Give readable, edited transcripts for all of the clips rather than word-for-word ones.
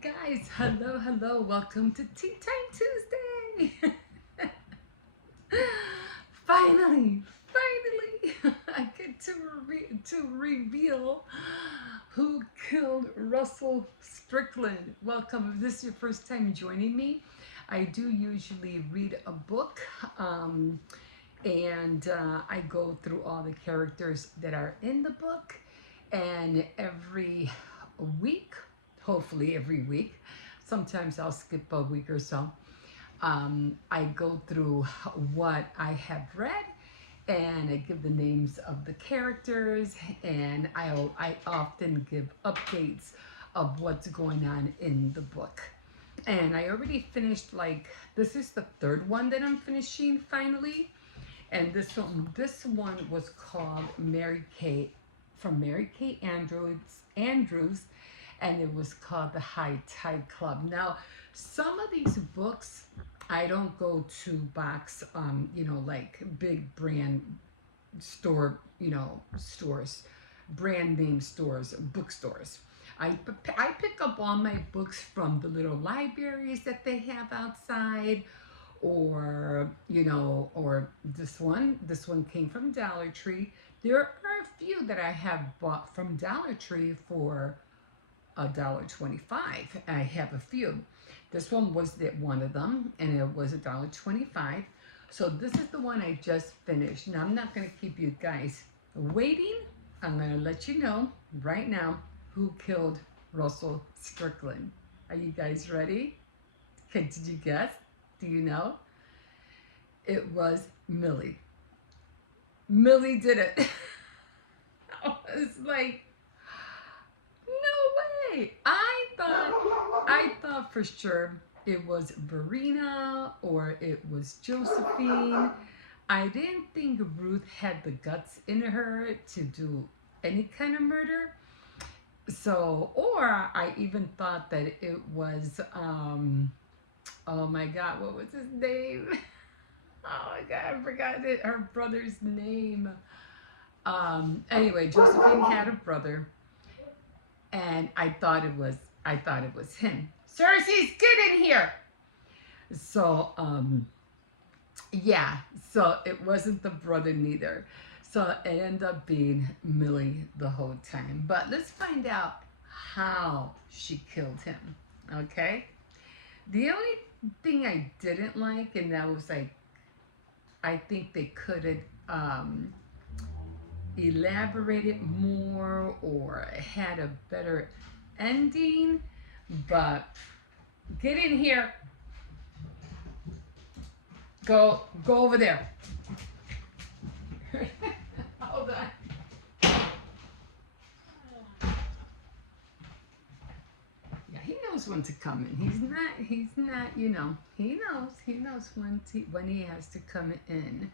guys, hello, welcome to Tea Time Tuesday. finally, I get to reveal who killed Russell Strickland. Welcome. If this is your first time joining me, I do usually read a book, and I go through all the characters that are in the book, and every week, hopefully every week, sometimes I'll skip a week or so, I go through what I have read, and I give the names of the characters, and I often give updates of what's going on in the book. And I already finished, like, this is the third one that I'm finishing finally. And this one was called Mary Kay, from Mary Kay Andrews, and it was called The High Tide Club. Now, some of these books, I don't go to box, like big brand store, stores, brand name stores, bookstores. I pick up all my books from the little libraries that they have outside, or or this one came from Dollar Tree. There are a few that I have bought from Dollar Tree for $1.25. I have a few. This one was one of them, and it was $1.25. So this is the one I just finished. Now I'm not going to keep you guys waiting. I'm going to let you know right now who killed Russell Strickland. Are you guys ready? Okay, did you guess? Do you know? It was Millie. Millie did it. I was like, no way. I thought for sure it was Verena or it was Josephine. I didn't think Ruth had the guts in her to do any kind of murder. So, or I even thought that it was, oh my God, what was his name? Oh my God, I forgot her brother's name. Anyway, Josephine had a brother, and I thought it was him. Cersei's, get in here. So, yeah, so it wasn't the brother neither. So it ended up being Millie the whole time. But let's find out how she killed him. Okay? The only thing I didn't like, and that was like, I think they could have elaborated more or had a better ending. But get in here. Go over there. Hold on. Yeah, he knows when to come in. He's not, he knows when he has to come in.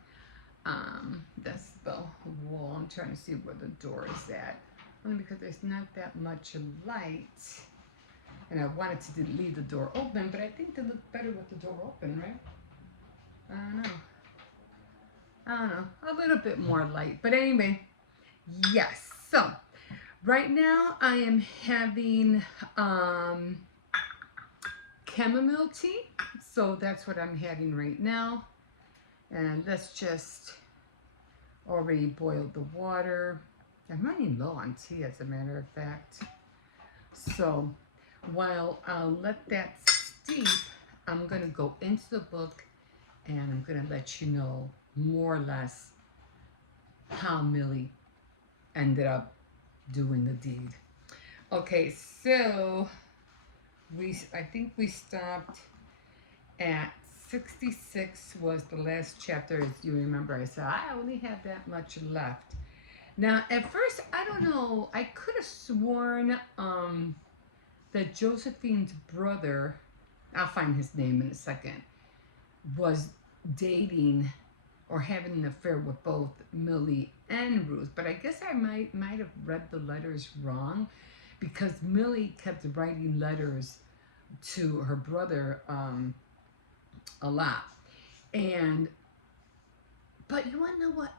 That's the wall. I'm trying to see where the door is at. Only because there's not that much light. And I wanted to leave the door open, but I think they look better with the door open, right? I don't know. A little bit more light. But anyway, yes. So, right now I am having chamomile tea. So that's what I'm having right now. And let's just already boiled the water. I'm running low on tea, as a matter of fact. So while I'll let that steep, I'm going to go into the book, and I'm going to let you know more or less how Millie ended up doing the deed. Okay, so I think we stopped at 66 was the last chapter. As you remember, I said I only have that much left. Now, at first, I don't know, I could have sworn that Josephine's brother, I'll find his name in a second, was dating or having an affair with both Millie and Ruth. But I guess I might have read the letters wrong, because Millie kept writing letters to her brother a lot. But you want to know what?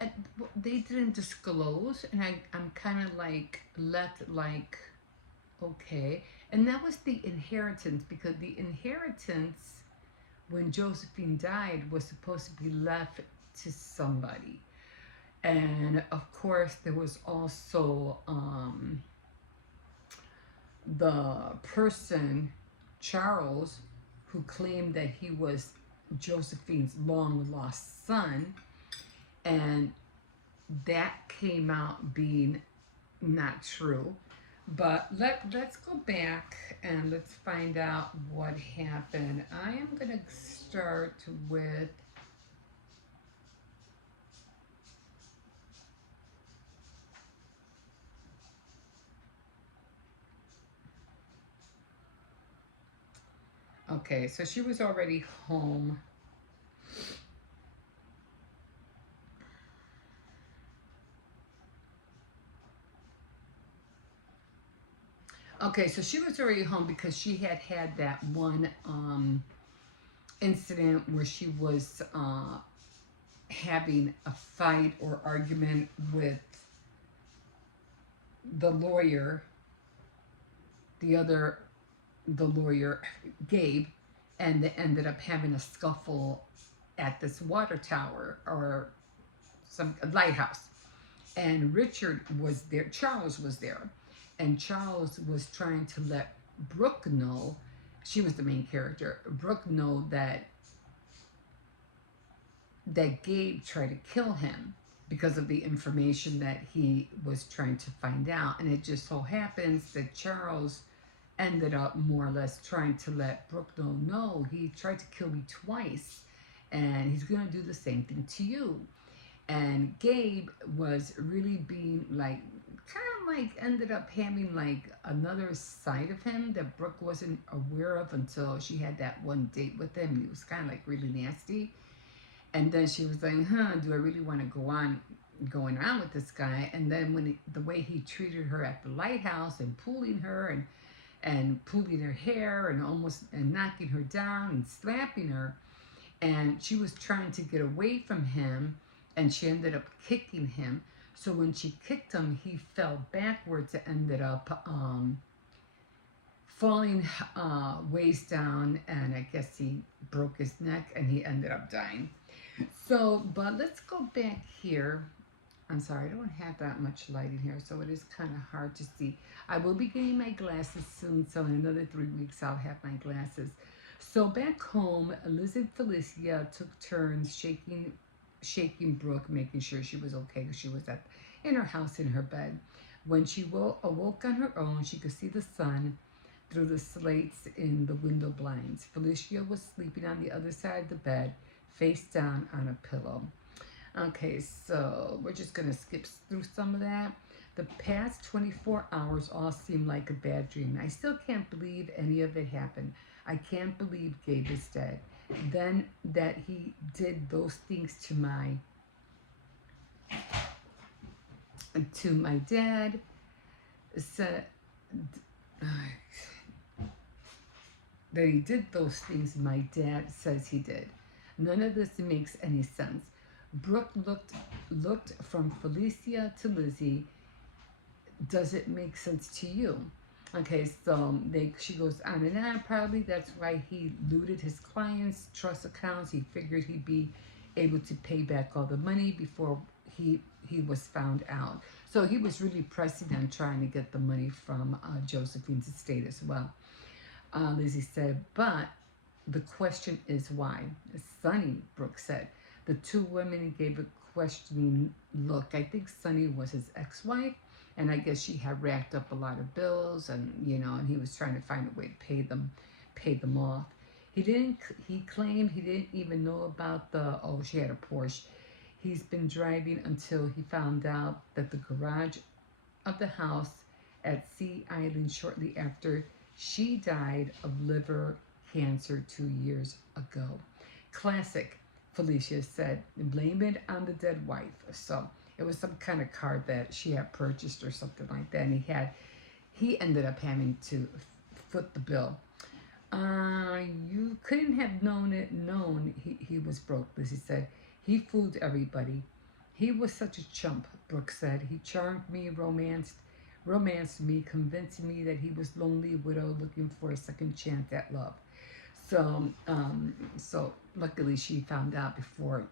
They didn't disclose, and I'm kind of like left like, okay. And that was the inheritance, because the inheritance, when Josephine died, was supposed to be left to somebody. And of course, there was also the person, Charles, who claimed that he was Josephine's long lost son. And that came out being not true. But let's go back and let's find out what happened. I am going to start with, okay, so she was already home. Okay, so she was already home because she had had that one incident where she was having a fight or argument with the lawyer, the other, the lawyer, Gabe, and they ended up having a scuffle at this water tower or some lighthouse. And Richard was there, Charles was there, and Charles was trying to let Brooke know, she was the main character, Brooke know that Gabe tried to kill him because of the information that he was trying to find out. And it just so happens that Charles ended up more or less trying to let Brooke know, no, he tried to kill me twice, and he's going to do the same thing to you. And Gabe was really being like, kind of like ended up having like another side of him that Brooke wasn't aware of until she had that one date with him. He was kind of like really nasty. And then she was like, huh, do I really want to go on going on with this guy? And then the way he treated her at the lighthouse and pulling her and pulling her hair and almost and knocking her down and slapping her, and she was trying to get away from him, and she ended up kicking him. So when she kicked him, he fell backwards and ended up falling waist down, and I guess he broke his neck and he ended up dying. So, but let's go back here. I'm sorry, I don't have that much light in here, so it is kind of hard to see. I will be getting my glasses soon, so in another 3 weeks I'll have my glasses. So back home, Liz and Felicia took turns shaking Brooke, making sure she was okay because she was in her house in her bed. When she awoke on her own, she could see the sun through the slates in the window blinds. Felicia was sleeping on the other side of the bed, face down on a pillow. Okay, so we're just going to skip through some of that. The past 24 hours all seem like a bad dream. I still can't believe any of it happened. I can't believe Gabe is dead. Then that he did those things to my dad. Said that he did those things my dad says he did. None of this makes any sense. Brooke looked from Felicia to Lizzie. Does it make sense to you? Okay, so she goes on and on. Probably that's why he looted his clients' trust accounts. He figured he'd be able to pay back all the money before he was found out. So he was really pressing on trying to get the money from Josephine's estate as well. Lizzie said, but the question is why? Sonny, Brooke said. The two women gave a questioning look. I think Sonny was his ex-wife, and I guess she had racked up a lot of bills, and and he was trying to find a way to pay them off. He claimed he didn't even know about she had a Porsche. He's been driving until he found out that the garage of the house at Sea Island shortly after she died of liver cancer 2 years ago. Classic, Felicia said. Blame it on the dead wife. So it was some kind of card that she had purchased or something like that, and he ended up having to foot the bill. You couldn't have known he was broke, Lizzie said. He fooled everybody. He was such a chump, Brooke said. He charmed me, romanced me, convincing me that he was lonely, widow, looking for a second chance at love. So luckily she found out before,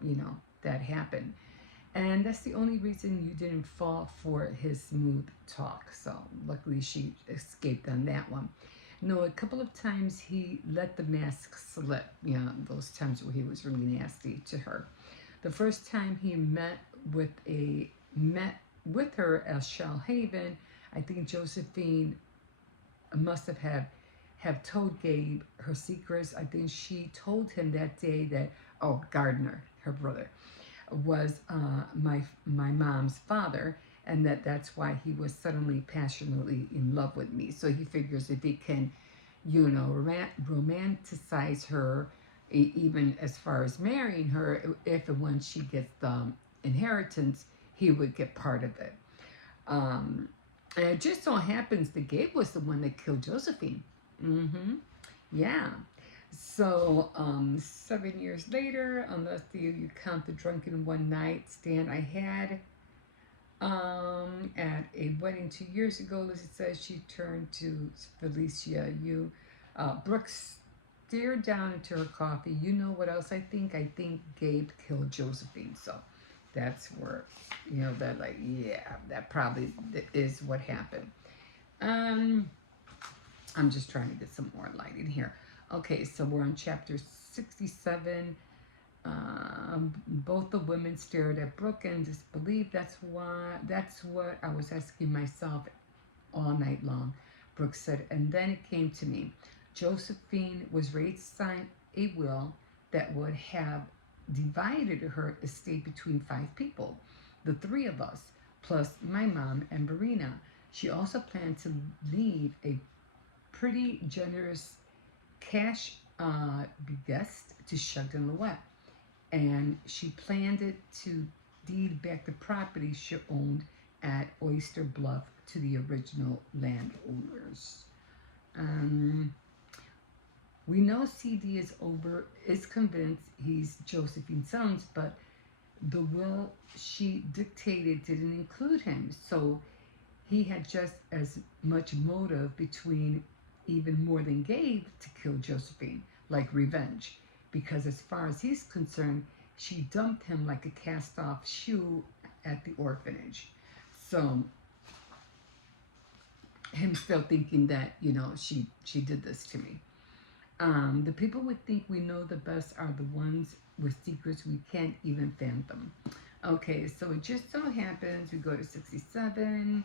that happened. And that's the only reason you didn't fall for his smooth talk. So luckily she escaped on that one. No, a couple of times he let the mask slip, those times where he was really nasty to her. The first time he met with her at Shellhaven, I think Josephine must have told Gabe her secrets. I think she told him that day that, Gardner, her brother, was my mom's father, and that's why he was suddenly passionately in love with me. So he figures if he can, romanticize her, even as far as marrying her, if and when she gets the inheritance, he would get part of it. Um, and it just so happens that Gabe was the one that killed Josephine. Mm-hmm. Yeah. So 7 years later, unless you count the drunken one night stand I had at a wedding 2 years ago, Lizzie says she turned to Felicia. Brooks stared down into her coffee. You know what else I think? I think Gabe killed Josephine. So that's where, that that probably is what happened. Um, I'm just trying to get some more light in here. Okay, so we're on chapter 67. Both the women stared at Brooke in disbelief. That's what I was asking myself all night long. Brooke said, and then it came to me. Josephine was ready to sign a will that would have divided her estate between 5 people, the 3 of us, plus my mom and Verena. She also planned to leave a pretty generous cash bequest to Shugden Lewet, and she planned it to deed back the property she owned at Oyster Bluff to the original landowners. We know CD is convinced he's Josephine's son, but the will she dictated didn't include him, so he had just as much motive, between even more than Gabe, to kill Josephine, like revenge, because as far as he's concerned, she dumped him like a cast-off shoe at the orphanage. So him still thinking that, she did this to me. The people we think we know the best are the ones with secrets we can't even fathom. Okay, so it just so happens we go to 67.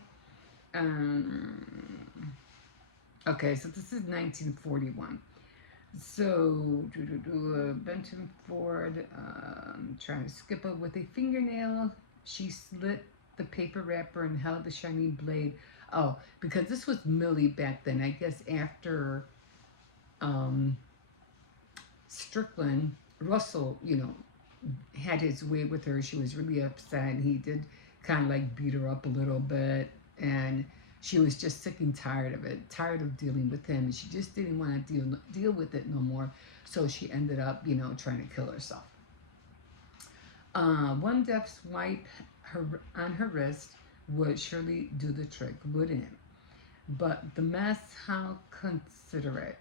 Okay, so this is 1941. So, Benton Ford, trying to skip it with a fingernail. She slit the paper wrapper and held the shining blade. Oh, because this was Millie back then. I guess after Strickland, Russell, had his way with her. She was really upset, and he did kind of like beat her up a little bit, and she was just sick and tired of it, tired of dealing with him. She just didn't want to deal with it no more. So she ended up, trying to kill herself. One deft swipe on her wrist would surely do the trick, wouldn't it? But the mess, how considerate.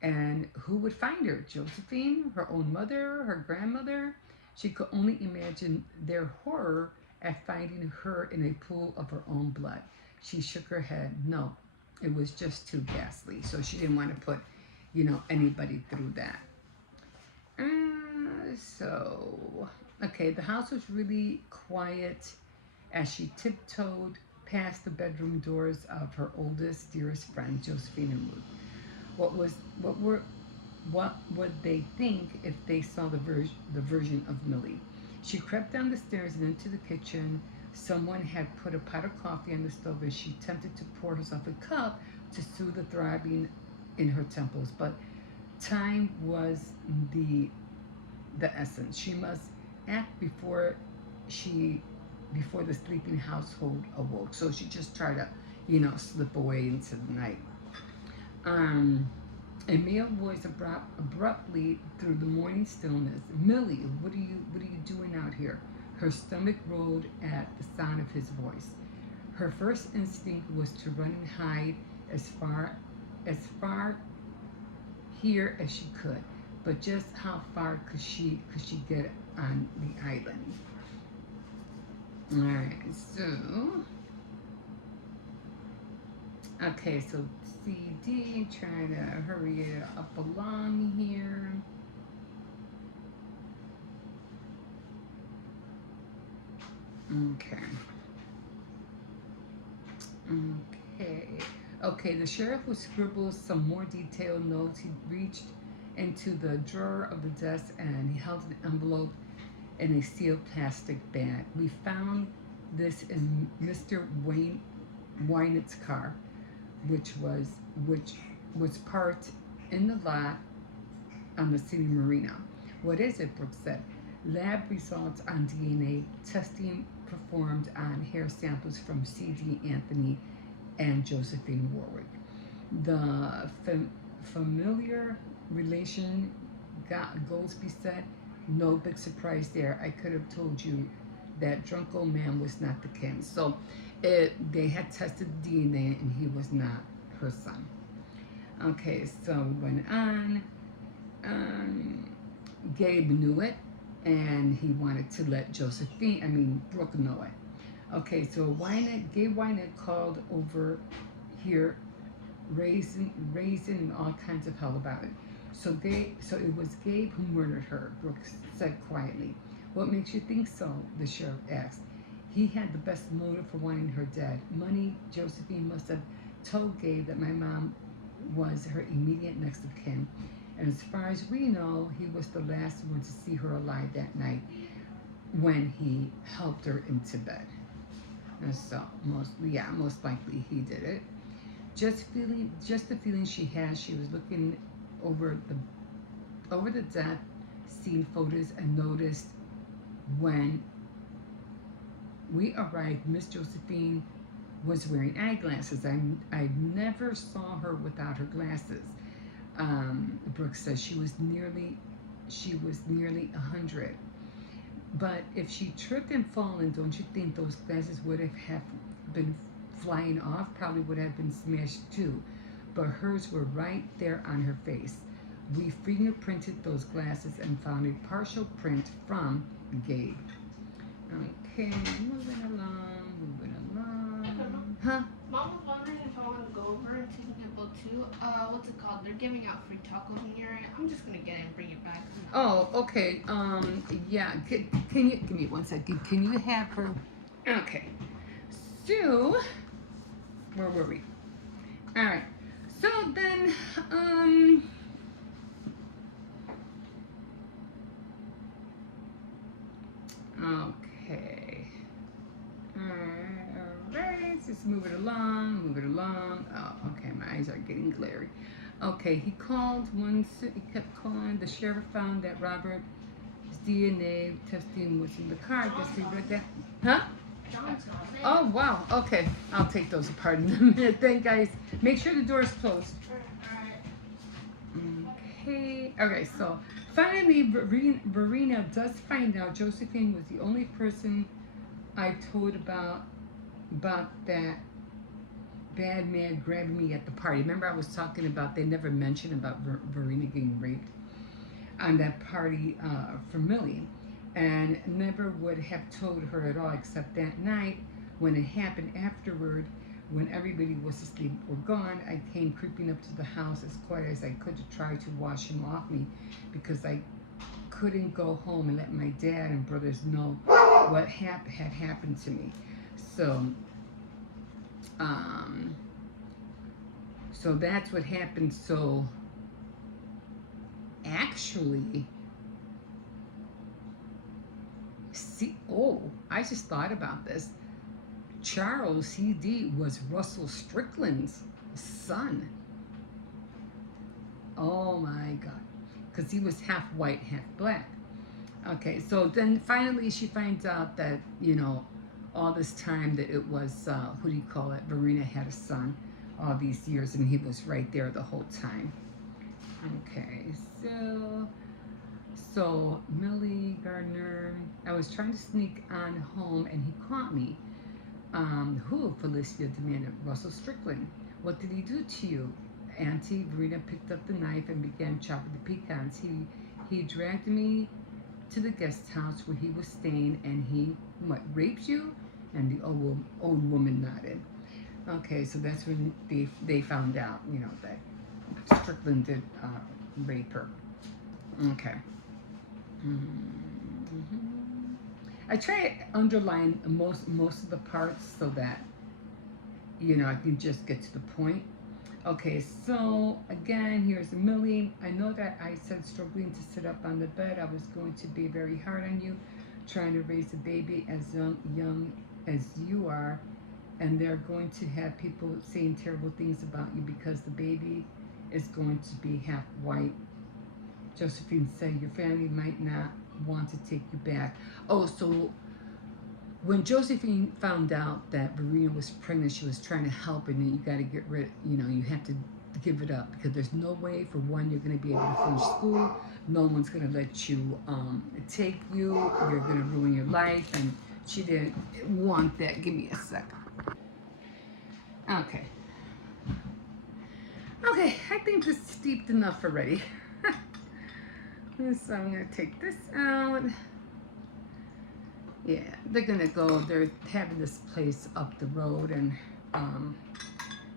And who would find her? Josephine? Her own mother? Her grandmother? She could only imagine their horror at finding her in a pool of her own blood. She shook her head. No, it was just too ghastly. So she didn't want to put, anybody through that. Okay, the house was really quiet as she tiptoed past the bedroom doors of her oldest, dearest friend, Josephine and Ruth. What would they think if they saw the version of Millie? She crept down the stairs and into the kitchen. Someone had put a pot of coffee on the stove, and she attempted to pour herself a cup to soothe the throbbing in her temples. But time was the essence. She must act before the sleeping household awoke. So she just tried to, slip away into the night. A male voice abruptly through the morning stillness. Millie, what are you doing out here? Her stomach rolled at the sound of his voice. Her first instinct was to run and hide as far here as she could. But just how far could she get on the island? All right, so okay, so CD, trying to hurry it up along here. Okay. Okay. Okay, the sheriff would scribble some more detailed notes. He reached into the drawer of the desk and he held an envelope in a sealed plastic bag. We found this in Mr. Wynett's car, which was parked in the lot on the city marina. What is it? Brooks said. Lab results on DNA testing performed on hair samples from C.D. Anthony and Josephine Warwick. The familiar relation, Goldsby said. No big surprise there. I could have told you that drunk old man was not the king. So they had tested the DNA and he was not her son. Okay, so we went on. Gabe knew it and he wanted to let Brooke know it. Okay, so Gabe Wynette called over here, raising all kinds of hell about it. So it was Gabe who murdered her, Brooks said quietly. What makes you think so? The sheriff asked. He had the best motive for wanting her dead. Money. Josephine must have told Gabe that my mom was her immediate next of kin. And as far as we know, he was the last one to see her alive that night when he helped her into bed. And so most likely he did it. Just the feeling she had. She was looking over the death scene photos and noticed when we arrived, Miss Josephine was wearing eyeglasses. I never saw her without her glasses. Brooks says she was nearly 100. But if she tripped and fallen, don't you think those glasses would have been flying off? Probably would have been smashed too. But hers were right there on her face. We fingerprinted those glasses and found a partial print from Gabe. Okay, moving along. Huh? Mom was wondering if I want to go over and take a book too. What's it called? They're giving out free tacos in here. I'm just gonna get it and bring it back. Oh, okay. Yeah. Can you give me 1 second? Can you have her? Okay. So, where were we? All right. So then, okay. All right. Just move it along. Oh, okay. My eyes are getting glary. Okay. He called once. He kept calling. The sheriff found that Robert's DNA testing was in the car. I guess he read that. Huh? Oh, wow. Okay. I'll take those apart in a minute. Then, guys, make sure the door is closed. Okay, so finally, Verena does find out Josephine was the only person I told about that bad man grabbing me at the party. Remember I was talking about, they never mentioned about Verena getting raped on that party for Millie. And never would have told her at all, except that night when it happened afterward, when everybody was asleep or gone. I came creeping up to the house as quiet as I could to try to wash him off me, because I couldn't go home and let my dad and brothers know what had happened to me. So that's what happened. So actually, I just thought about this. Charles C.D. was Russell Strickland's son. Oh my God. Because he was half white, half black. Okay, so then finally she finds out that, all this time that it was, Verena had a son all these years, and he was right there the whole time. Okay, so Millie Gardner, I was trying to sneak on home and he caught me. Who? Felicia demanded. Russell Strickland. What did he do to you? Auntie Verena picked up the knife and began chopping the pecans. He dragged me to the guest house where he was staying, and he what raped you? And the old woman nodded. Okay, so that's when they found out, that Strickland did rape her. Okay. Mm-hmm. I try to underline most of the parts so that I can just get to the point. Okay, so again, here's Millie. I know that I said struggling to sit up on the bed. I was going to be very hard on you, trying to raise a baby as young as you are, and they're going to have people saying terrible things about you because the baby is going to be half white. Josephine said your family might not want to take you back. Oh, so when Josephine found out that Verena was pregnant, she was trying to help, and you got to get rid. You have to give it up because there's no way, for one, you're going to be able to finish school. No one's going to let you take you. You're going to ruin your life, and she didn't want that. Give me a second. Okay. Okay, I think this is steeped enough already. So I'm going to take this out. Yeah, they're going to go. They're having this place up the road, and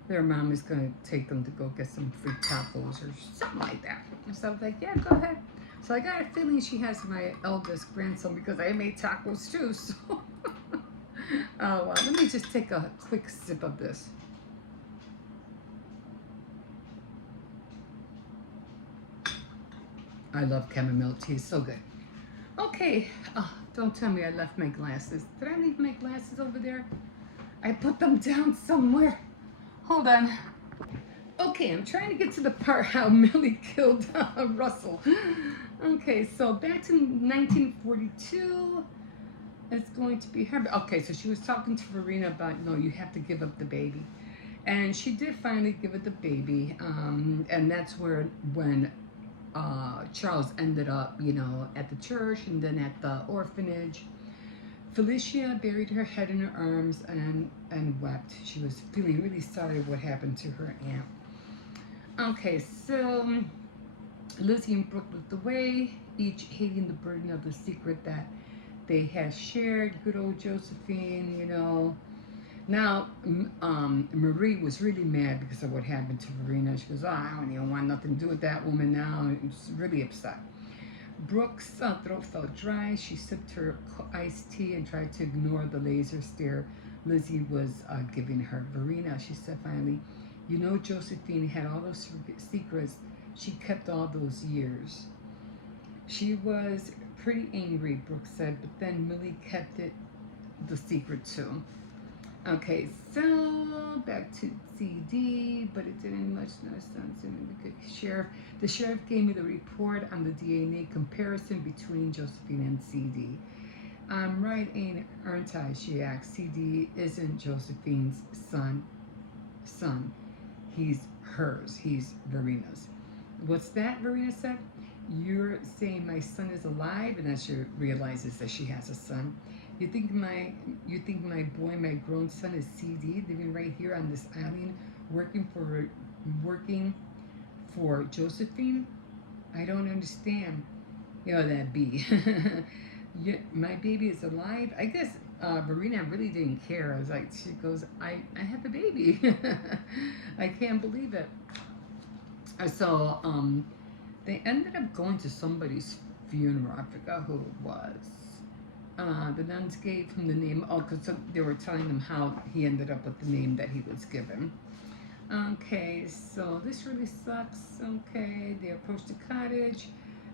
their mom is going to take them to go get some free tacos or something like that. So I was like, yeah, go ahead. So I got a feeling she has my eldest grandson because I made tacos too. So, oh, well, let me just take a quick sip of this. I love chamomile tea. It's so good. Okay. Oh, don't tell me I left my glasses. Did I leave my glasses over there? I put them down somewhere. Hold on. Okay, I'm trying to get to the part how Millie killed Russell. Okay, so back to 1942. It's going to be her. Okay, so she was talking to Verena about, no, you have to give up the baby. And she did finally give it the baby. And that's when Charles ended up, at the church and then at the orphanage. Felicia buried her head in her arms and wept. She was feeling really sorry what happened to her aunt. Okay, so Lizzie and Brooke looked away, each hating the burden of the secret that they had shared. Good old Josephine, Now, Marie was really mad because of what happened to Verena. She goes, oh, I don't even want nothing to do with that woman now. She's really upset. Brooke's throat felt dry. She sipped her iced tea and tried to ignore the laser stare Lizzie was giving her. Verena, she said finally, Josephine had all those secrets she kept all those years. She was pretty angry, Brooke said, but then Millie kept it the secret too. Okay, so back to CD, but it didn't much no sense. The sheriff gave me the report on the DNA comparison between Josephine and CD. I'm right, aren't I? She asked. CD isn't Josephine's son. He's hers. He's Verena's. What's that? Verena said. You're saying my son is alive, and then she realizes that she has a son. You think my boy, my grown son, is CD, living right here on this island, working for Josephine? I don't understand. That be. My baby is alive. I guess Verena really didn't care. I was like, she goes, I have a baby. I can't believe it. So they ended up going to somebody's funeral. I forgot who it was. The nuns gave him the name, because they were telling him how he ended up with the name that he was given. Okay, so this really sucks. Okay, they approached the cottage,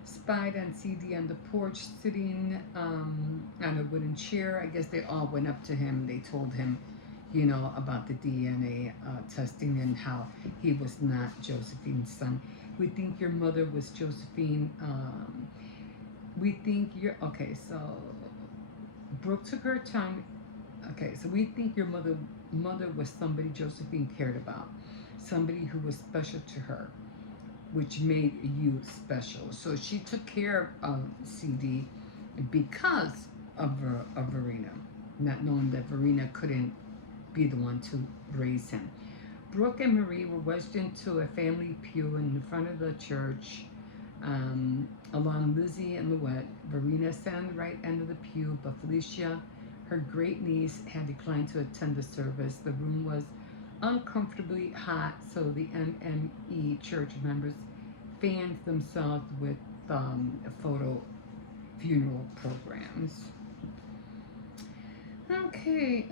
spied on CD on the porch, sitting on a wooden chair. I guess they all went up to him. They told him, about the DNA testing and how he was not Josephine's son. We think your mother was Josephine. We think you're, okay, so Brooke took her time. Okay, so we think your mother was somebody Josephine cared about, somebody who was special to her, which made you special. So she took care of CD because of Verena, not knowing that Verena couldn't be the one to raise him. Brooke and Marie were wedged into a family pew in the front of the church, along Lizzie and Louette. Verena sat on the right end of the pew, but Felicia, her great niece, had declined to attend the service. The room was uncomfortably hot, so the MME church members fanned themselves with photo funeral programs. Okay,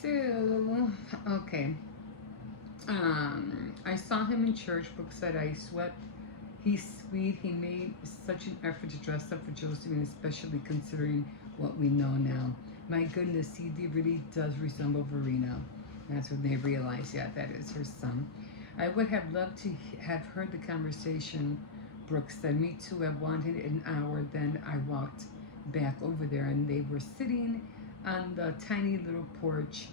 so, okay. I saw him in church. Brooke said, I sweat. He's sweet. He made such an effort to dress up for Josephine, especially considering what we know now. My goodness, CD really does resemble Verena. That's when they realized, yeah, that is her son. I would have loved to have heard the conversation. Brooke said, me too. I wanted an hour. Then I walked back over there, and they were sitting on the tiny little porch,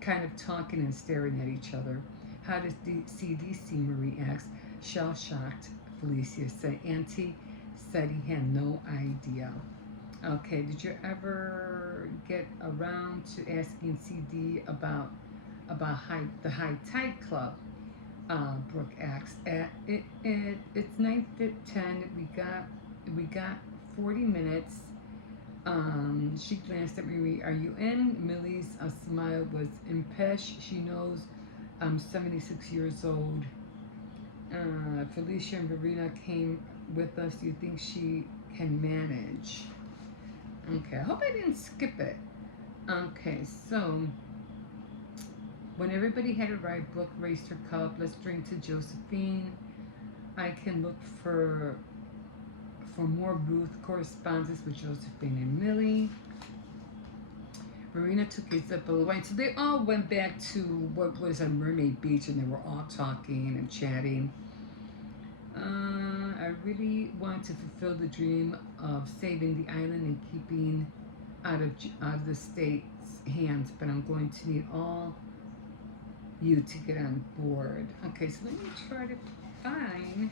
kind of talking and staring at each other. How does CD see? Marie asked, shell-shocked. Felicia said, Auntie said he had no idea. Okay, did you ever get around to asking CD about the High Tide Club? Brooke asked. It's 9:10. We got 40 minutes. She glanced at Marie. Are you in? Millie's smile was impish. She knows I'm 76 years old. Felicia and Verena came with us. Do you think she can manage? Okay, I hope I didn't skip it. Okay, so when everybody had arrived, Brooke raised her cup. Let's drink to Josephine. I can look for more Ruth correspondence with Josephine and Millie. Verena took a sip of the wine. So they all went back to what was a Mermaid Beach, and they were all talking and chatting. I really want to fulfill the dream of saving the island and keeping out of the state's hands, but I'm going to need all you to get on board. Okay, so let me try to find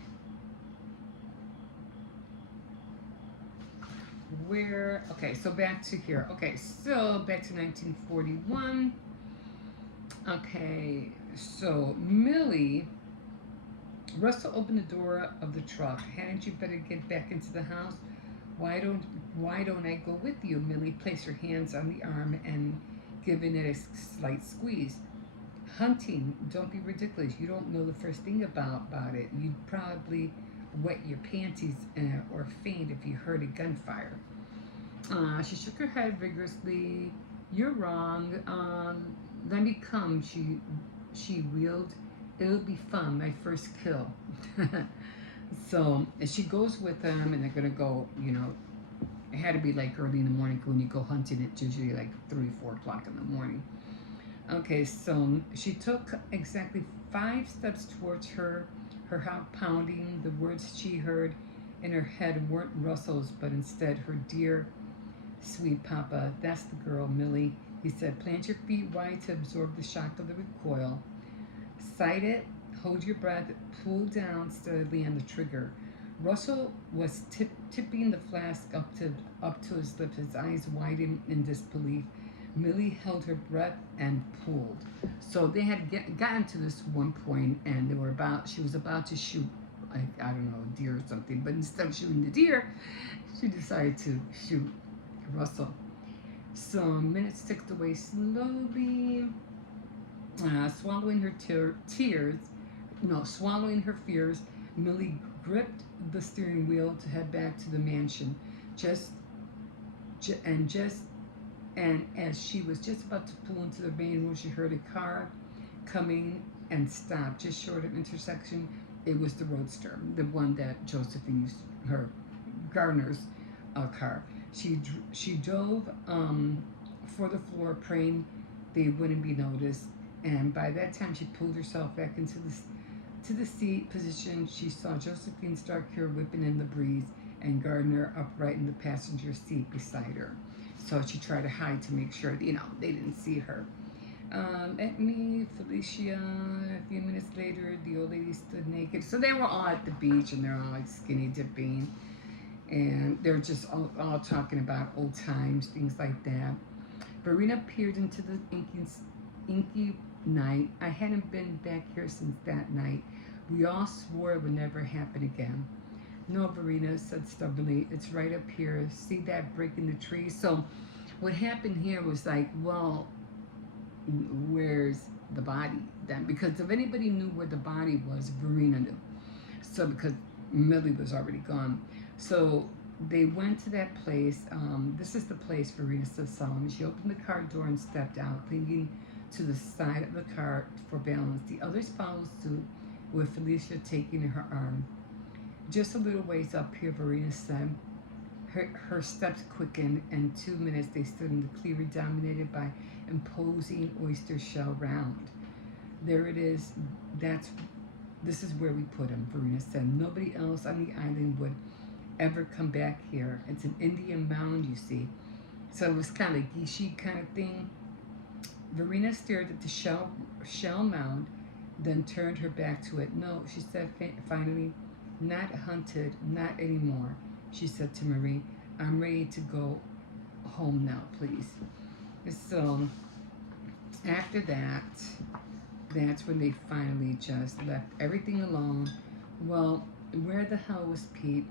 where. Okay, so back to here. Okay, so back to 1941. Okay, so Russell opened the door of the truck. Hadn't you better get back into the house? Why don't I go with you? Millie placed her hands on the arm and giving it a slight squeeze. Hunting, don't be ridiculous. You don't know the first thing about it. You'd probably wet your panties or faint if you heard a gunfire. She shook her head vigorously. You're wrong. Let me come. She wheeled. It'll be fun. My first kill. So she goes with them, and they're gonna go. It had to be like early in the morning. When you go hunting, it's usually like 3-4 o'clock in the morning. Okay, so she took exactly 5 steps towards her heart pounding. The words she heard in her head weren't Russell's, but instead her dear, sweet Papa. That's the girl, Millie. He said, plant your feet wide to absorb the shock of the recoil. Sight it, hold your breath, pull down steadily on the trigger. Russell was tipping the flask up to his lips, his eyes widened in disbelief. Millie held her breath and pulled. So they had gotten to this one point, and she was about to shoot, I don't know, a deer or something. But instead of shooting the deer, she decided to shoot Russell. So minutes ticked away slowly, swallowing her swallowing her fears. Millie gripped the steering wheel to head back to the mansion. And as she was just about to pull into the main road, she heard a car coming and stopped just short of intersection. It was the Roadster, the one that Josephine used, her Gardner's car. She dove for the floor, praying they wouldn't be noticed. And by that time, she pulled herself back into the seat position. She saw Josephine's dark hair whipping in the breeze, and Gardner upright in the passenger seat beside her. So she tried to hide to make sure, they didn't see her. At me, Felicia, a few minutes later, the old lady stood naked. So they were all at the beach, and they're all like skinny dipping. And they're just all talking about old times, things like that. Verena peered into the inky night. I hadn't been back here since that night. We all swore it would never happen again. No, Verena said stubbornly, it's right up here. See that break in the tree? So what happened here was like, well, where's the body then? Because if anybody knew where the body was, Verena knew. So because Millie was already gone. So they went to that place. This is the place Verena said solemnly. She opened the car door and stepped out, clinging to the side of the car for balance. The others followed suit, with Felicia taking her arm. Just a little ways up here, Verena said. Her steps quickened, and 2 minutes they stood in the clearing dominated by imposing oyster shell round. There it is. This is where we put him, Verena said. Nobody else on the island would ever come back here. It's an Indian mound, you see. So it was kind of a geishy kind of thing. Verena stared at the shell mound, then turned her back to it. No, she said finally, not hunted, not anymore. She said to Marie, I'm ready to go home now, please. So after that, that's when they finally just left everything alone. Well, where the hell was Pete?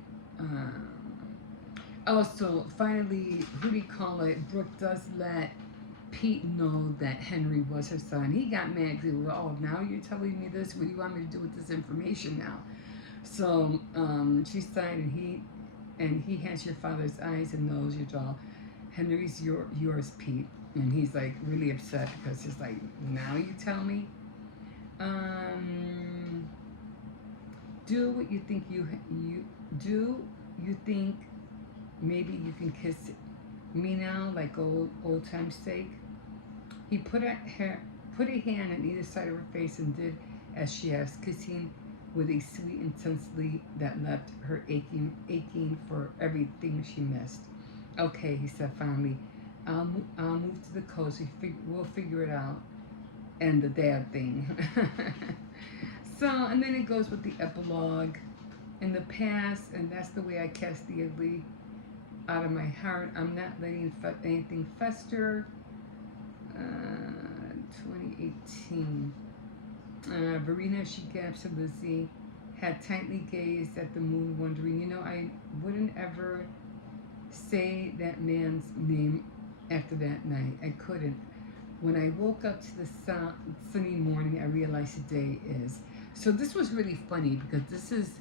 So finally, who do you call it? Brooke does let Pete know that Henry was her son. He got mad because, oh, now you're telling me this? What do you want me to do with this information now? So she sighed, and he has your father's eyes and nose, your jaw. Henry's yours, Pete. And he's like really upset because he's like, now you tell me? Do what you think you do. You think maybe you can kiss me now, like old time's sake? He put a hand on either side of her face and did as she asked, kissing with a sweet intensity that left her aching for everything she missed. Okay, he said finally. I'll move to the coast. We'll figure it out. And the dad thing. So, and then it goes with the epilogue. In the past, and that's the way I cast the ugly out of my heart. I'm not letting anything fester. 2018. Verena, she gasped to Lizzie, had tightly gazed at the moon, wondering, I wouldn't ever say that man's name after that night. I couldn't. When I woke up to the sunny morning, I realized the day is. So this was really funny because this is,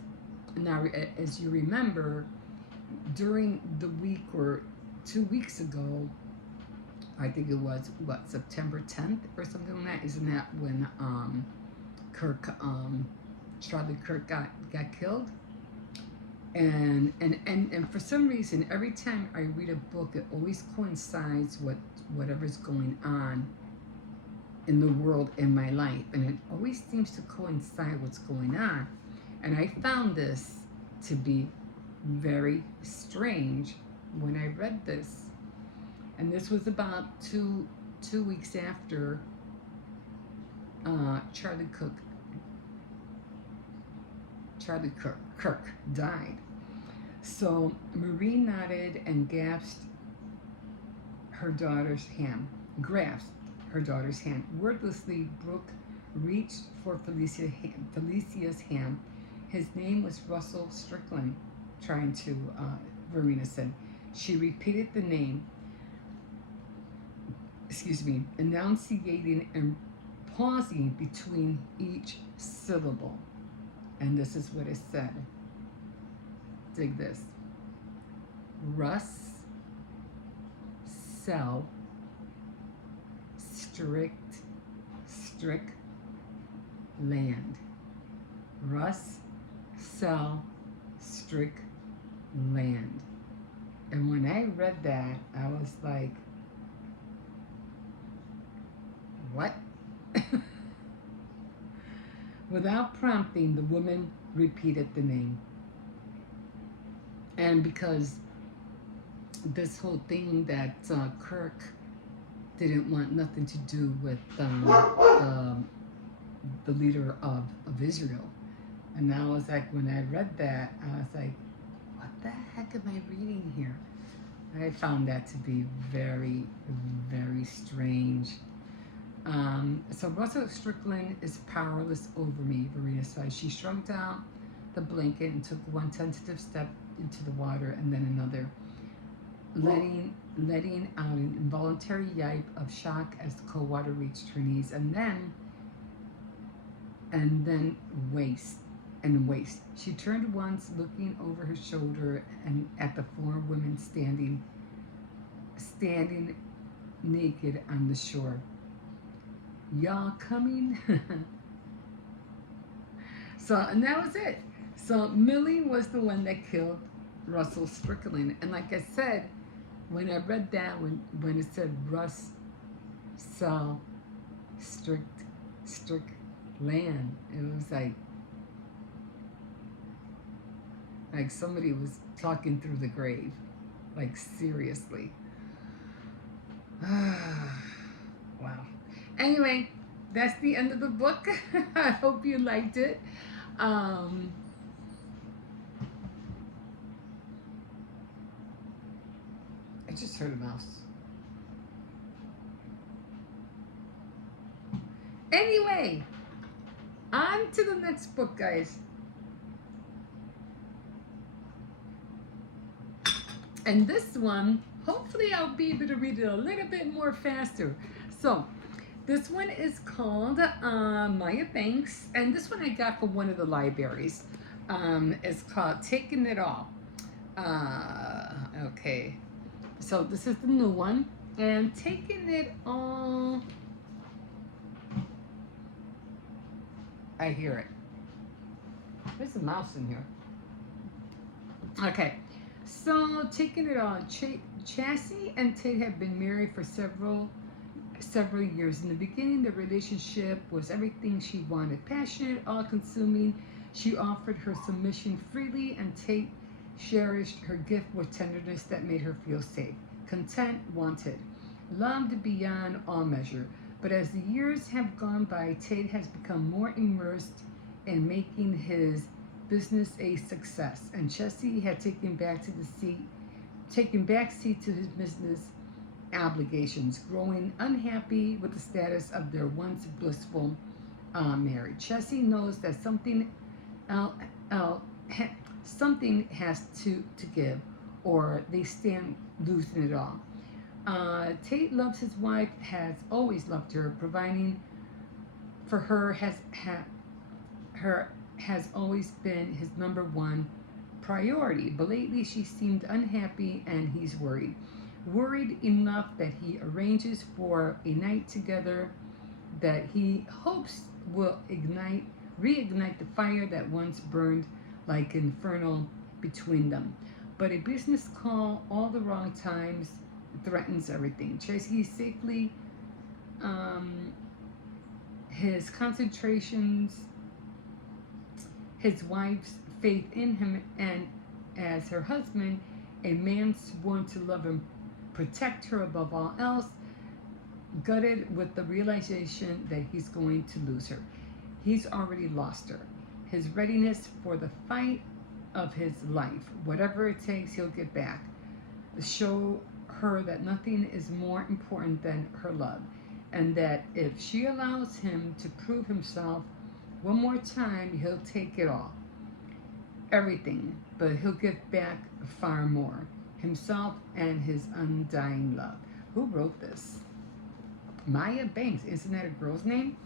now as you remember, during the week or 2 weeks ago, I think it was, September 10th or something like that? Isn't that when Charlie Kirk got killed? And for some reason, every time I read a book, it always coincides with whatever's going on in the world in my life, and it always seems to coincide what's going on. And I found this to be very strange when I read this, and this was about two weeks after Charlie Kirk died. So Marie nodded and grasped her daughter's hand. Wordlessly, Brooke reached for Felicia's hand. His name was Russell Strickland, Verena said. She repeated the name, enunciating and pausing between each syllable. And this is what it said. Dig this. Russ, Sell, Strick, Land. Russ, Sell, Strick, Land. And when I read that, I was like, what? Without prompting, the woman repeated the name. And because this whole thing that Kirk didn't want nothing to do with the leader of Israel. And I was like, when I read that, I was like, what the heck am I reading here? I found that to be very, very strange. So Russell Strickland is powerless over me, Verena says. She shrugged out the blanket and took one tentative step into the water and then another, letting out an involuntary yipe of shock as the cold water reached her knees, and then waist. She turned once, looking over her shoulder and at the four women standing naked on the shore. Y'all coming? So, and that was it. So Millie was the one that killed Russell Strickland. And like I said, when I read that, when it said Russ saw Strickland, it was like somebody was talking through the grave. Like, seriously. Wow. Anyway, that's the end of the book. I hope you liked it. I just heard a mouse. Anyway, on to the next book, guys. And this one, hopefully I'll be able to read it a little bit more faster. So, this one is called Maya Banks, and this one I got from one of the libraries. It's called Taking It All. Okay, so this is the new one, and Taking It All. I hear it. There's a mouse in here. Okay, so Taking It All. Chassie and Tate have been married for several years. In the beginning, the relationship was everything she wanted. Passionate, all-consuming, she offered her submission freely, and Tate cherished her gift with tenderness that made her feel safe, content, wanted, loved beyond all measure. But as the years have gone by, Tate has become more immersed in making his business a success, and Chessie had taken back seat to his business obligations, growing unhappy with the status of their once blissful marriage. Chessie knows that something has to give, or they stand losing it all. Tate loves his wife, has always loved her, providing for her has always been his number one priority. But lately she seemed unhappy, and he's worried. Worried enough that he arranges for a night together that he hopes will reignite the fire that once burned like inferno between them. But a business call all the wrong times threatens everything. Tracy safely, his concentrations, his wife's faith in him, and as her husband, a man sworn to love and protect her above all else, gutted with the realization that he's going to lose her. He's already lost her. His readiness for the fight of his life, whatever it takes, he'll get back. Show her that nothing is more important than her love, and that if she allows him to prove himself one more time, he'll take it all. Everything, but he'll give back far more. Himself and his undying love. Who wrote this? Maya Banks. Isn't that a girl's name?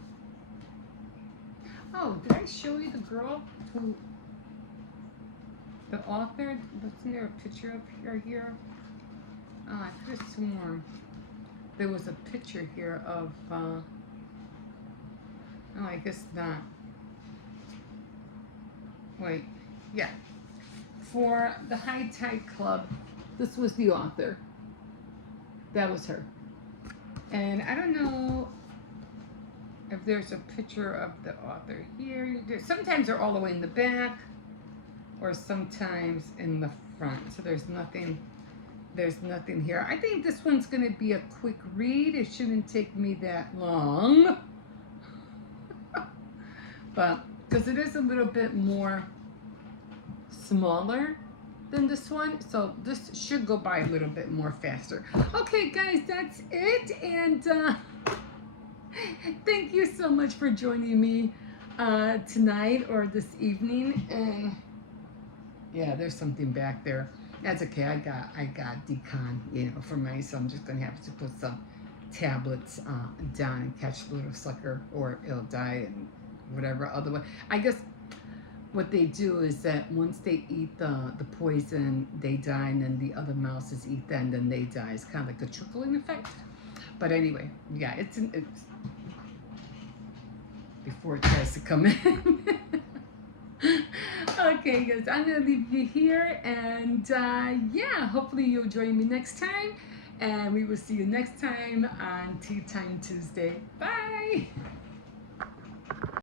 Oh, did I show you the girl who, the author? Wasn't there a picture of her here? Oh, I could have sworn there was a picture here of, oh, I guess not. Wait, yeah. For the High Tide Club, this was the author. That was her. And I don't know if there's a picture of the author here. Sometimes they're all the way in the back, or sometimes in the front. So there's nothing here. I think this one's going to be a quick read. It shouldn't take me that long. But because it is a little bit more smaller than this one, so this should go by a little bit more faster. Okay, guys, that's it. And Thank you so much for joining me tonight or this evening. And yeah, there's something back there. That's okay. I got decon, for me. So I'm just gonna have to put some tablets down and catch the little sucker, or it'll die and whatever. Otherwise, I guess what they do is that once they eat the poison, they die, and then the other mouses eat that, and then they die. It's kind of like a trickling effect. But anyway, yeah, it's before it tries to come in. Okay, guys, I'm gonna leave you here, and yeah, hopefully you'll join me next time, and we will see you next time on Tea Time Tuesday. Bye.